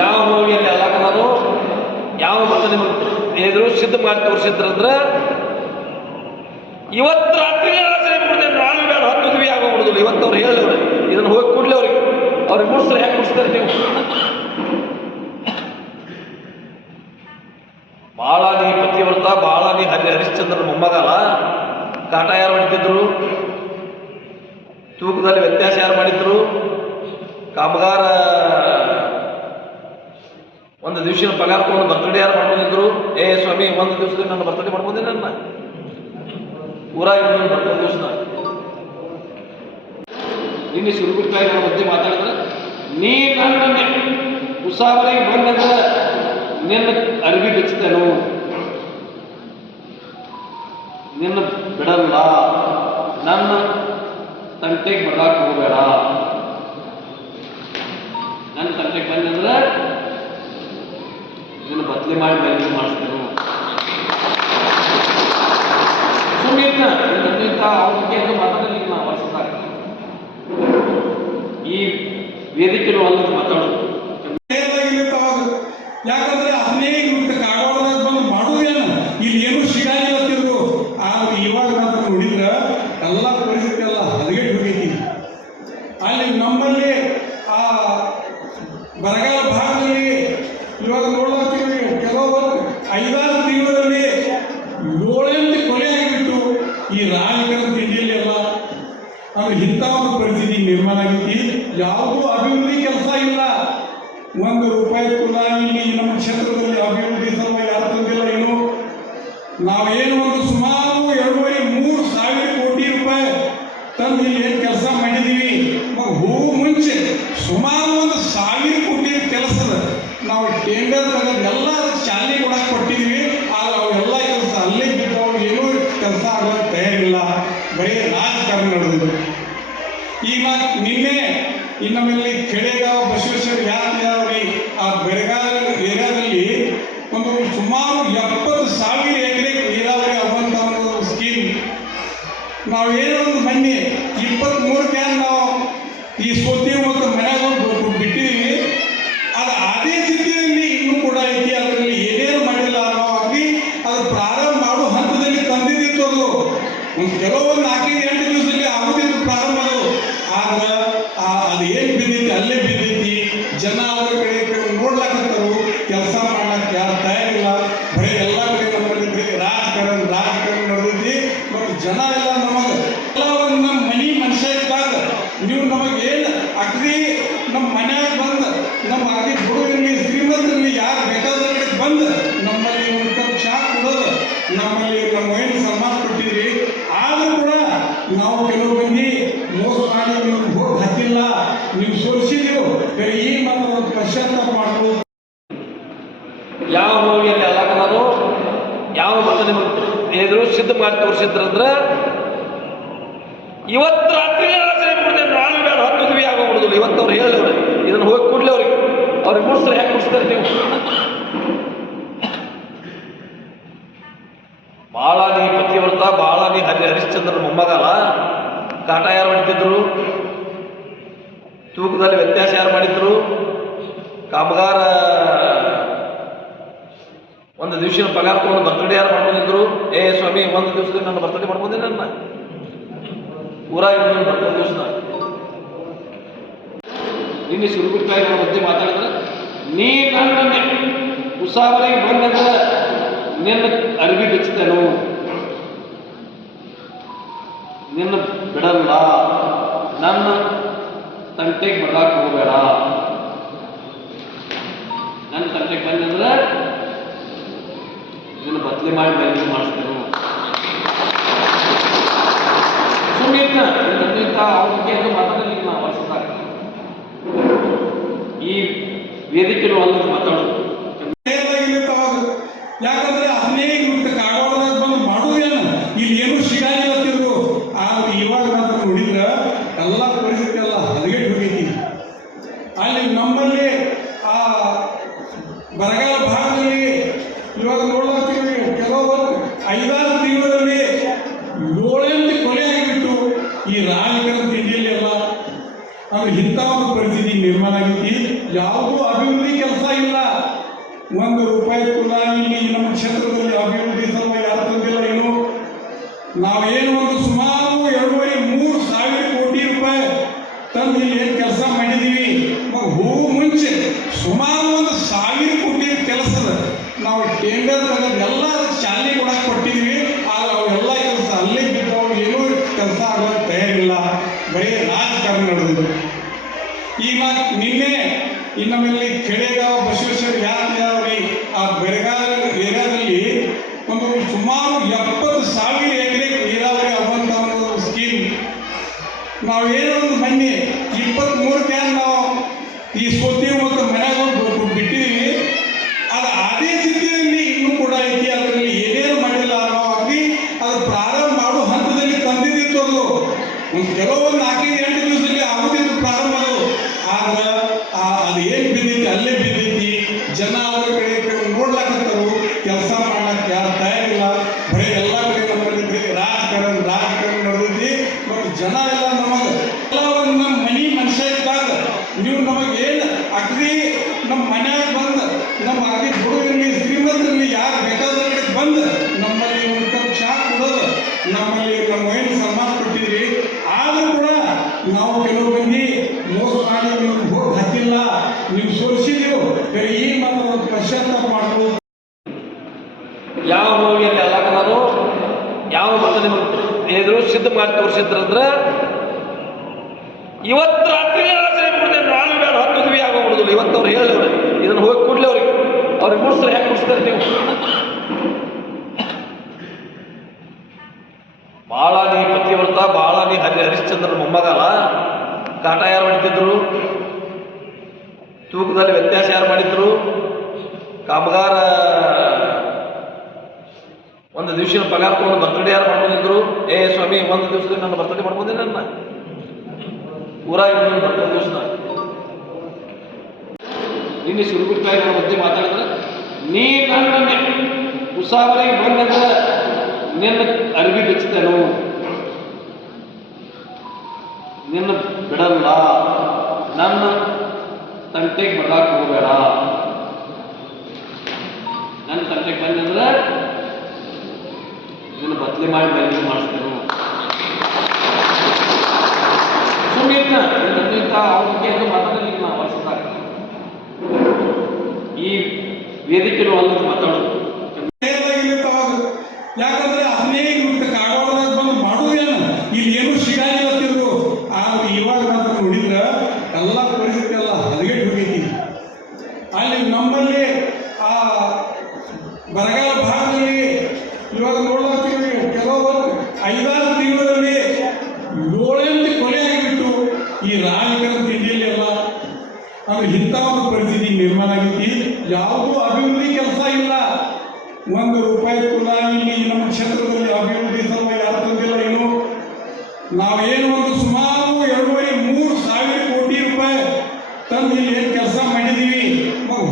ಯಾವ ಮೂವಿಯಲ್ಲಿ ಅಲ್ಲಾಕದಾರು ಯಾವ ಮತ ನಿಮಗೆ ಎದುರು ಸಿದ್ಧ ಮಾಡಿ ತೋರಿಸಿದ್ರಂದ್ರೆ ಇವತ್ತು ರಾತ್ರಿ ಆಚರಣೆ ಮಾಡಿದೆ, ನಾಳೆ ಬೇಡ 10 ದಿವಿ ಆಗೋಗ್ಬಿಡುದಿಲ್ಲ. ಇವತ್ತು ಅವ್ರು ಹೇಳಿದ್ರು ಇದನ್ನು ಹೋಗಿ ಕೂಡಲೇ ಅವ್ರಿಗೆ ಮುಡಿಸ್ತಾರೆ. ಯಾಕೆ ಮುಡಿಸ್ತಾರೆ ನೀವು? ಬಾಳಾನಿ ಪತಿವ್ರತ, ಬಾಳಾನಿ ಹರಿಶ್ಚಂದ್ರನ ಮೊಮ್ಮಗಲ್ಲ. ಕಾಟ ಯಾರು ಮಾಡ್ತಿದ್ರು? ತೂಕದಲ್ಲಿ ವ್ಯತ್ಯಾಸ ಯಾರು ಮಾಡಿದ್ರು? ಕಾಮಗಾರ ಒಂದು ದಿವಸ ಪಗಾರ ತಗೊಂಡು ಬರ್ತಡೇ ಯಾರು ಮಾಡ್ಕೊಂಡಿದ್ರು? ಏ ಸ್ವಾಮಿ, ಒಂದು ದಿವಸದಲ್ಲಿ ನನ್ನ ಬರ್ತಡೇ ಮಾಡ್ಕೊಂಡೆ, ನನ್ನ ಊರಾಗ ಬರ್ತಡೇ ದಿವಸ ನಿನ್ನೆ ಸುರುಗುಟ್ಟಾಗಿ ನನ್ನ ಮಧ್ಯೆ ಮಾತಾಡಿದ್ರೆ, ನೀ ನನ್ನ ಉಸಾವರಿಗೆ ಬಂದಂದ್ರೆ ನಿನ್ನ ಅರಿವಿ ಬಿಚ್ಚತೇನು, ನಿನ್ನ ಬಿಡಲ್ಲ, ನನ್ನ ತಂಟೆಗೆ ಬರಕ್ಕೆ ಹೋಗಬೇಡ. ನನ್ನ ತಂಟೆಗೆ ಬಂದಂದ್ರೆ ನಿನ್ನ ಬದಲಿ ಮಾಡಿ ಬದಲಿ ಮಾಡಿಸ್ತೇನೆ. ಸುಮ್ಮನೆ ಅವ್ರ ಬಗ್ಗೆ ಎಲ್ಲ ಮಾತಾಡಲಿಲ್ಲ. ನಾ ವರ್ಷದಾಗ ಈ ವೇದಿಕೆಯಲ್ಲೂ ಅಲ್ಲದ ಮಾತಾಡೋದು. ಯಾಕಂದ್ರೆ 15 ಕಾಗೋಳದಾಗ ಬಂದು ಮಾಡುವುದೇನು, ಇಲ್ಲಿ ಏನು ಸಿಗಾಲಿ ಅಂತಿದ್ರು. ಆದ್ರೆ ಇವಾಗ ನಾವು ನೋಡಿದ್ರೆ ಎಲ್ಲ ಪರಿಸ್ಥಿತಿ ಎಲ್ಲ ಹದಗೆಟ್ಟು ಹೋಗೈತಿ. ಅಲ್ಲಿ ನಮ್ಮಲ್ಲಿ ಆ ಬರಗಾಲ ಭಾಗದಲ್ಲಿ ಇವಾಗ ನೋಡ್ಲಾಗ್ತೀವಿ, ಕೆಲವು 5-6 ತಿಂಗಳಲ್ಲಿ 7-8 ಕೊಲೆ ಆಗಿಬಿಟ್ಟು ಈ ರಾಜಕೀಯ ತಿಂಡಿಯಲ್ಲಿ ಎಲ್ಲ. ಅಂದ್ರೆ ಇಂಥ ಒಂದು ಪರಿಸ್ಥಿತಿ ನಿರ್ಮಾಣ ಆಗೈತಿ. ಯಾವುದೂ ಅಭಿವೃದ್ಧಿ ಕೆಲಸ ಇಲ್ಲ. 1 ರೂಪಾಯಿ ಕೂಡ ಇಲ್ಲಿ ನಮ್ಮ ಕ್ಷೇತ್ರದಲ್ಲಿ ಅಭಿವೃದ್ಧಿ ಸಲುವಾಗಿ ಯಾರು ತಂದಿಲ್ಲ. ಇನ್ನು ನಾವೇನು ಒಂದು ಸುಮಾರು 2.5-3 ಸಾವಿರ ಕೋಟಿ ರೂಪಾಯಿ ತಂದು ಇಲ್ಲಿ ಏನು ಕೆಲಸ ಮಾಡಿದ್ದೀವಿ. ಹೋಗೋ ಮುಂಚೆ ಸುಮಾರು 1,000 ಕೋಟಿ ಕೆಲಸದ ನಾವು ಟೆಂಡರ್ ಎಲ್ಲ ಚಾಲನೆ ಕೂಡ ಕೊಟ್ಟಿದ್ದೀವಿ. ಆದರೆ ಅವೆಲ್ಲ ಕೆಲಸ ಅಲ್ಲೇ ಬಿಟ್ಟು ಅವ್ರು ಏನೂ ಕೆಲಸ ಆಗೋಕ್ಕೆ ತಯಾರಿಲ್ಲ. ಬರೀ ರಾಜಕಾರಣ ನಡೆದಿದೆ. ಈಗ ನಿನ್ನೆ ನಮ್ಮಲ್ಲಿ ಕೆಳೆಗಾಂವ್ ಬಸವೇಶ್ವರ ಯಾತ್ರೆ ಆ ಬೆಳಗಾವಿ ಏರಿಯಾದಲ್ಲಿ ಒಂದು ಸುಮಾರು 70,000 ಎಕರೆ ನೀರಾವರಿ ಆಗುವಂಥ ಒಂದು ಸ್ಕೀಮ್. ನಾವು ಏನೋ ಒಂದು ಮೊನ್ನೆ 23 ಕ್ಯಾನ್ ನಾವು ಈ ಸೋತಿ ಮತ್ತು ಮನೆಯಾಗ ಬಿಟ್ಟಿದ್ದೀವಿ. ಅದು ಅದೇ ಸ್ಥಿತಿಯಲ್ಲಿ ಇನ್ನೂ ಕೂಡ ಐತಿ. ಅದರಲ್ಲಿ ಏನೇನು ಮಾಡಿಲ್ಲ ಅನ್ನೋವಾಗಿ ಅದು ಪ್ರಾರಂಭ ಮಾಡೋ ಹಂತದಲ್ಲಿ ತಂದಿದ್ದಿತ್ತು. ಅದು ಒಂದು ಕೆಲವೊಂದು 4-8 ದಿವಸದಲ್ಲಿ ಆಗುತ್ತಿತ್ತು ಪ್ರಾರಂಭ. ಆದ್ರೆ ಅದು ಏನು ಬಿದ್ದೈತಿ ಅಲ್ಲೇ ಬಿದ್ದೈತಿ. ಜನ ಅವ್ರ ಕಡೆ ನೋಡ್ಲಾಕತ್ತಾರು, ಕೆಲಸ ಮಾಡ್ಲಾಕ ಯಾರು ತಯಾರಿಲ್ಲ. ಬರೀ ಎಲ್ಲ ಕಡೆ ನಮ್ಮಲ್ಲಿ ರಾಜಕಾರಣ ನಡೆದೈತಿ. ಮತ್ತು ಜನ ಎಲ್ಲ ನಮಗೆ ಎಲ್ಲ ಒಂದು ನಮ್ಮ ಮನೆ ಮನುಷ್ಯ ಇದ್ದಾಗ ನೀವು ನಮಗೆ ಏನು ಅಗ್ರಿ ನಮ್ಮ ಮನ್ಯಾಗ ಬಂದು ನಮ್ಮ ಅಗ್ರಿ ಹುಡುಗರಲ್ಲಿ ಶ್ರೀಮಂತರಲ್ಲಿ ಯಾರು ಬೇಕಾದ್ರೆ ಬಂದು ನಮ್ಮಲ್ಲಿ ಒಂದು ಕಪ್ ಚಹಾ ಕೊಡೋದು, ನಮ್ಮಲ್ಲಿ ನಮ್ಮ ಏನು ಸನ್ಮಾನ ಕೊಟ್ಟಿದ್ರಿ. ಆದರೂ ಕೂಡ ನಾವು ಕೆಲವು ಮಂದಿ ಮೋಸ ಮಾಡಿ ನಿಮ್ಗೆ ಹೋಗಿ ಹತ್ತಿಲ್ಲ, ನೀವು ಸೋಲಿಸಿದೆವು. ಈ ಮತ್ತು ಒಂದು ಪಶ್ಚಾತ್ತಾಪ ಮಾಡ್ಬೋದು. ಯಾವ ಮೂವಿಯಲ್ಲಿ ಅಲ್ಲಾಕದಾರು ಯಾವ ಮತ ನಿಮಗೆ ಎದುರು ಸಿದ್ಧ ಮಾಡಿ ತೋರಿಸಿದ್ರಂದ್ರೆ ಇವತ್ತು ರಾತ್ರಿ ಆಚರಣೆ ಮಾಡಿದೆ, ನಾಳೆ ಬೇಡ 10 ದಿವಿ ಆಗೋಗ್ಬಿಡುದಿಲ್ಲ. ಇವತ್ತು ಅವ್ರು ಹೇಳಿದ್ರು ಇದನ್ನು ಹೋಗಿ ಕೂಡಲೇ ಅವ್ರಿಗೆ ಮುಡಿಸ್ತಾರೆ. ಯಾಕೆ ಮುಡಿಸ್ತಾರೆ ನೀವು? ಬಾಳಾನಿ ಪತಿವ್ರತ, ಬಾಳಾನಿ ಹರಿಶ್ಚಂದ್ರನ ಮೊಮ್ಮಗಲ್ಲ. ಕಾಟ ಯಾರು ಮಾಡ್ತಿದ್ರು? ತೂಕದಲ್ಲಿ ವ್ಯತ್ಯಾಸ ಯಾರು ಮಾಡಿದ್ರು? ಕಾಮಗಾರ ಒಂದು ದಿವಸ ಪಗಾರ ತಗೊಂಡು ಬರ್ತಡೇ ಯಾರು ಮಾಡ್ಕೊಂಡಿದ್ರು? ಏ ಸ್ವಾಮಿ, ಒಂದು ದಿವಸದಲ್ಲಿ ನನ್ನ ಬರ್ತಡೇ ಮಾಡ್ಕೊಂಡೆ, ನನ್ನ ಊರಾಗ ಬರ್ತಡೇ ದಿವಸ ನಿನ್ನೆ ಸುರುಗುಟ್ಟಾಗಿ ನನ್ನ ಮಧ್ಯೆ ಮಾತಾಡಿದ್ರೆ, ನೀ ನನ್ನ ಉಸಾವರಿಗೆ ಬಂದಂದ್ರೆ ನಿನ್ನ ಅರಿವಿ ಬಿಚ್ಚತೇನು, ನಿನ್ನ ಬಿಡಲ್ಲ, ನನ್ನ ತಂಟೆಗೆ ಬರಕ್ಕೆ ಹೋಗಬೇಡ. ನನ್ನ ತಂಟೆಗೆ ಬಂದಂದ್ರೆ ನಿನ್ನ ಬದಲಿ ಮಾಡಿ ಬದಲಿ ಮಾಡಿಸ್ತೇನೆ. ಸುಮ್ಮನೆ ಅವ್ರ ಬಗ್ಗೆ ಎಲ್ಲ ಮಾತಾಡಲಿಲ್ಲ. ನಾ ವರ್ಷದಾಗ ಈ ವೇದಿಕೆಯಲ್ಲೂ ಅಲ್ಲದ ಮಾತಾಡೋದು. ಯಾಕಂದ್ರೆ 15 ಕಾಗೋಳದಾಗ ಬಂದು ಮಾಡುವುದೇನು, ಇಲ್ಲಿ ಏನು ಸಿಗಾಲಿ ಅಂತಿದ್ರು. ಆದ್ರೆ ಇವಾಗ ನಾವು ನೋಡಿದ್ರೆ ಎಲ್ಲ ಪರಿಸ್ಥಿತಿ ಎಲ್ಲ ಹದಗೆಟ್ಟು ಹೋಗೈತಿ. ಅಲ್ಲಿ ನಮ್ಮಲ್ಲಿ ಆ ಬರಗಾಲ ಭಾಗದಲ್ಲಿ ಇವಾಗ ನೋಡ್ಲಾಗ್ತೀವಿ, ಕೆಲವು 5-6 ತಿಂಗಳಲ್ಲಿ 7-8 ಕೊಲೆ ಆಗಿಬಿಟ್ಟು ಈ ರಾಜಕೀಯ ತಿಂಡಿಯಲ್ಲಿ ಎಲ್ಲ. ಅಂದ್ರೆ ಇಂಥ ಒಂದು ಪರಿಸ್ಥಿತಿ ನಿರ್ಮಾಣ ಆಗೈತಿ. ಯಾವುದೂ ಅಭಿವೃದ್ಧಿ ಕೆಲಸ ಇಲ್ಲ. 1 ರೂಪಾಯಿ ಕೂಡ ಇಲ್ಲಿ ನಮ್ಮ ಕ್ಷೇತ್ರದಲ್ಲಿ ಅಭಿವೃದ್ಧಿ ಸಲುವಾಗಿ ಯಾರು ತಂದಿಲ್ಲ. ಇನ್ನು ನಾವೇನು ಒಂದು ಸುಮಾರು 2.5-3 ಸಾವಿರ ಕೋಟಿ ರೂಪಾಯಿ ತಂದು ಇಲ್ಲಿ ಏನು ಕೆಲಸ ಮಾಡಿದ್ದೀವಿ. ಹೋಗೋ ಮುಂಚೆ ಸುಮಾರು 1,000 ಕೋಟಿ ಕೆಲಸದ ನಾವು ಟೆಂಡರ್ ತೆಗೆದು ಎಲ್ಲ ಚಾಲನೆ ಕೊಡಕ್ಕೆ ಕೊಟ್ಟಿದ್ವಿ. ಆದರೆ ಅವೆಲ್ಲ ಕೆಲಸ ಅಲ್ಲೇ ಬಿಟ್ಟು ಏನೂ ಕೆಲಸ ಆಗೋಕ್ಕೆ ತಯಾರಿಲ್ಲ. ಬರೀ ರಾಜಕಾರಣ ನಡೆದಿದೆ. ಈಗ ನಿನ್ನೆ ನಮ್ಮಲ್ಲಿ ಕೆಳೆಗಾಂವ ಬಸವೇಶ್ವರ ಯಾತ್ರೆ ಆ ಬೆಳಗಾವಿ ಏರಿಯಾದಲ್ಲಿ ಒಂದು ಸುಮಾರು 70,000 ಎಕರೆ ನೀರಾವರಿ ಆಗುವಂಥ ಒಂದು ಸ್ಕೀಮ್ ನಾವೇನೋ ಒಂದು ಮೊನ್ನೆ 23 ನಾವು ಈ ಸೋತಿ ಮತ್ತು ಮನೆಯಾಗ ಬಿಟ್ಟಿದ್ದೀವಿ. ಅದು ಅದೇ ಸ್ಥಿತಿಯಲ್ಲಿ ಇನ್ನೂ ಕೂಡ ಐತಿ. ಅದರಲ್ಲಿ ಏನೇನು ಮಾಡಿಲ್ಲ ನಾವು ಅಗ್ನಿ ಅದು ಪ್ರಾರಂಭ ಮಾಡೋ ಹಂತದಲ್ಲಿ ತಂದಿದ್ದಿತ್ತು. ಅದು ಒಂದು ಕೆಲವೊಂದು 4-8 ದಿವಸದಲ್ಲಿ ಆಗುತ್ತಿತ್ತು ಪ್ರಾರಂಭ. ಆದ್ರೆ ಅದು ಏನು ಬಿದ್ದೈತಿ ಅಲ್ಲೇ ಬಿದ್ದೈತಿ. ಜನ ಅವರ ಕಡೆ ನೋಡ್ಲಾಕತ್ತರು, ಕೆಲಸ ಮಾಡ್ಲಕ್ಕೆ ಯಾರು ತಯಾರಿಲ್ಲ. ಬರೀ ಎಲ್ಲ ಕಡೆ ನಮ್ಮಲ್ಲಿ ರಾಜಕಾರಣ ನಡೆದೈತಿ. ಮತ್ತು ಜನ ಎಲ್ಲ ನಮಗೆ ಎಲ್ಲ ಒಂದು ನಮ್ಮ ಮನೆ ಮನುಷ್ಯ ಇದ್ದಾಗ ನೀವು ನಮಗೇನು ಅಗ್ದಿ ನಮ್ಮ ಮನ್ಯಾಗ ಬಂದು ನಮ್ಮ ಅಗ್ದಿ ಹುಡುಗರಲ್ಲಿ ಶ್ರೀಮಂತರಲ್ಲಿ ಯಾರು ಬೇಕಾದ ಕಡೆ ಬಂದು ನಮ್ಮಲ್ಲಿ ಒಂದು ಕಪ್ ಚಹಾ ಕೊಡೋದು, ನಮ್ಮಲ್ಲಿ ನಮ್ಮ ಏನು ಸನ್ಮಾನ ಕೊಟ್ಟಿದ್ರಿ. ಆದರೂ ಕೂಡ ನಾವು ಕೆಲವು ಮಂದಿ ಮೋಸ ಮಾಡಿ ನೀವು ವೋಟ್ ಹಾಕಿಲ್ಲ, ನೀವು ಸೋಲಿಸಿದೆವು. ಈ ಮಾತ್ರ ಒಂದು ಪಶ್ಚಾತ್ತಾಪ ಮಾಡ್ಬೋದು. ಯಾವ ಮೂವಿಯಲ್ಲಿ ಅಲಾಕನಾರು ಯಾವ ಮತ್ತೆ ನಿಮಗೆ ಎದುರು ಸಿದ್ಧ ಮಾಡಿ ತೋರಿಸಿದ್ರಂದ್ರೆ ಇವತ್ತು ರಾತ್ರಿ ನಾನು ಬೇಡ 10 ದಿವಿ ಆಗೋಗ್ಬಿಡುದಿಲ್ಲ. ಇವತ್ತು ಅವ್ರು ಹೇಳಿವ್ರೆ ಇದನ್ನು ಹೋಗಿ ಕೂಡಲೇ ಅವ್ರಿಗೆ ಮುಡ್ಸ್ತಾರೆ. ಯಾಕೆ ಮುಡ್ಸ್ತಾರೆ ನೀವು? ಭಾಳ ನೀ ಪತಿವ್ರತ, ಭಾಳ ನೀ ಹರಿಶ್ಚಂದ್ರ ಮೊಮ್ಮಗಲ್ಲ. ಕಾಟ ಯಾರು ಮಾಡ್ತಿದ್ರು? ತೂಕದಲ್ಲಿ ವ್ಯತ್ಯಾಸ ಯಾರು ಮಾಡಿದ್ರು? ಕಾಮಗಾರ ಒಂದು ದಿವಸ ಪಗಾರ ತಗೊಂಡು ಬರ್ತಡೇ ಯಾರು ಮಾಡ್ಕೊಂಡಿದ್ರು? ಸ್ವಾಮಿ 1 ದಿವಸದಲ್ಲಿ ನನ್ನ ಬರ್ತಡೇ ಮಾಡ್ಕೊಂಡಿದ್ದೆ. ನನ್ನ ಊರಾಗ ಬರ್ತಡೇ ದಿವಸ ನಿನ್ನೆ ಸುರುಗುಟ್ಟಾಗಿ ನನ್ನ ಮಧ್ಯೆ ಮಾತಾಡಿದ್ರೆ ನೀ ನನ್ನ ಉಸಾವರಿಗೆ ಬಂದಂದ್ರೆ ನಿನ್ನ ಅರಿವಿ ಬಿಚ್ಚತೇನು, ನಿನ್ನ ಬಿಡಲ್ಲ, ನನ್ನ ತಂಟೆಗೆ ಬರ್ಲಾಕ್ ಹೋಗಬೇಡ. ನನ್ನ ತಂಟೆಗೆ ಬಂದಂದ್ರೆ ಇದನ್ನು ಬದಲಿ ಮಾಡಿ ಬದಲಿ ಮಾಡಿಸ್ತೇನೆ. ಸುಮ್ಮನೆ ಅವ್ರ ಬಗ್ಗೆ ಎಲ್ಲ ಮಾತಾಡಲಿಕ್ಕೆ ನಾವು ವರ್ಷದಾಗ ಈ ವೇದಿಕೆಗಳು ಅಲ್ಲ ಮಾತಾಡೋದು. ಯಾಕಂದ್ರೆ 15 ನಿಮಿಷ ಕಾಗವಾಡದಾಗ ಬಂದು ಮಾಡೋದೇನು ಇಲ್ಲಿ ಏನು ಸಿಗಾಗಿಲ್ಲತ್ತಿದ್ರು. ಆದ್ರೆ ಇವಾಗ ನಾವು ನೋಡಿದ್ರೆ ಎಲ್ಲ ಪರಿಸ್ಥಿತಿ ಎಲ್ಲ ಹದಗೆಟ್ಟು ಹೋಗೈತಿ. ಅಲ್ಲಿ ನಮ್ಮಲ್ಲಿ ಆ ಬರಗಾಲ ಭಾಗದಲ್ಲಿ ಇವಾಗ ನೋಡ್ಲಾಗ್ತೀವಿ ಕೆಲವು 5-6 ತಿಂಗಳಲ್ಲಿ 7-8 ಕೊಲೆ ಆಗಿಬಿಟ್ಟು ಈ ರಾಜಕಾರಣ ತಿಂಡಿಯಲ್ಲಿ ಎಲ್ಲ ಅದು ಇಂಥ ಒಂದು ಪರಿಸ್ಥಿತಿ ನಿರ್ಮಾಣ ಆಗೈತಿ. ಯಾವುದೂ ಅಭಿವೃದ್ಧಿ ಕೆಲಸ ಇಲ್ಲ. 1 ರೂಪಾಯಿ ಕೂಡ ಇಲ್ಲಿ ನಮ್ಮ ಕ್ಷೇತ್ರದಲ್ಲಿ ಅಭಿವೃದ್ಧಿ ಸಲುವಾಗಿ ಯಾರು ತಂದಿಲ್ಲ. ಇನ್ನು ನಾವೇನು ಒಂದು ಸುಮಾರು 2.5-3 ಸಾವಿರ ಕೋಟಿ ರೂಪಾಯಿ ತಂದು ಇಲ್ಲಿ ಏನು ಕೆಲಸ ಮಾಡಿದ್ದೀವಿ.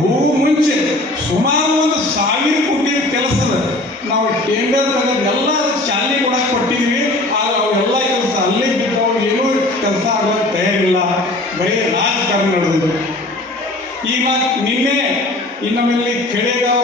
ಹೋಗೋ ಮುಂಚೆ ಸುಮಾರು 1,000 ಕೋಟಿ ಕೆಲಸದ ನಾವು ಟೆಂಡರ್ ತೆಗೆದು ಎಲ್ಲ ಚಾಲನೆ ಕೊಡಕ್ಕೆ ಕೊಟ್ಟಿದ್ವಿ. ಆದರೆ ಅವೆಲ್ಲ ಕೆಲಸ ಅಲ್ಲೇ ಬಿಟ್ಟು ಏನೂ ಕೆಲಸ ಆಗೋಕ್ಕೆ ತಯಾರಿಲ್ಲ. ಬರೀ ರಾಜಕಾರಣ ನಡೆದಿದೆ. ಈಗ ನಿನ್ನೆ ನಮ್ಮಲ್ಲಿ ಕೆಳೆಗಾಂವ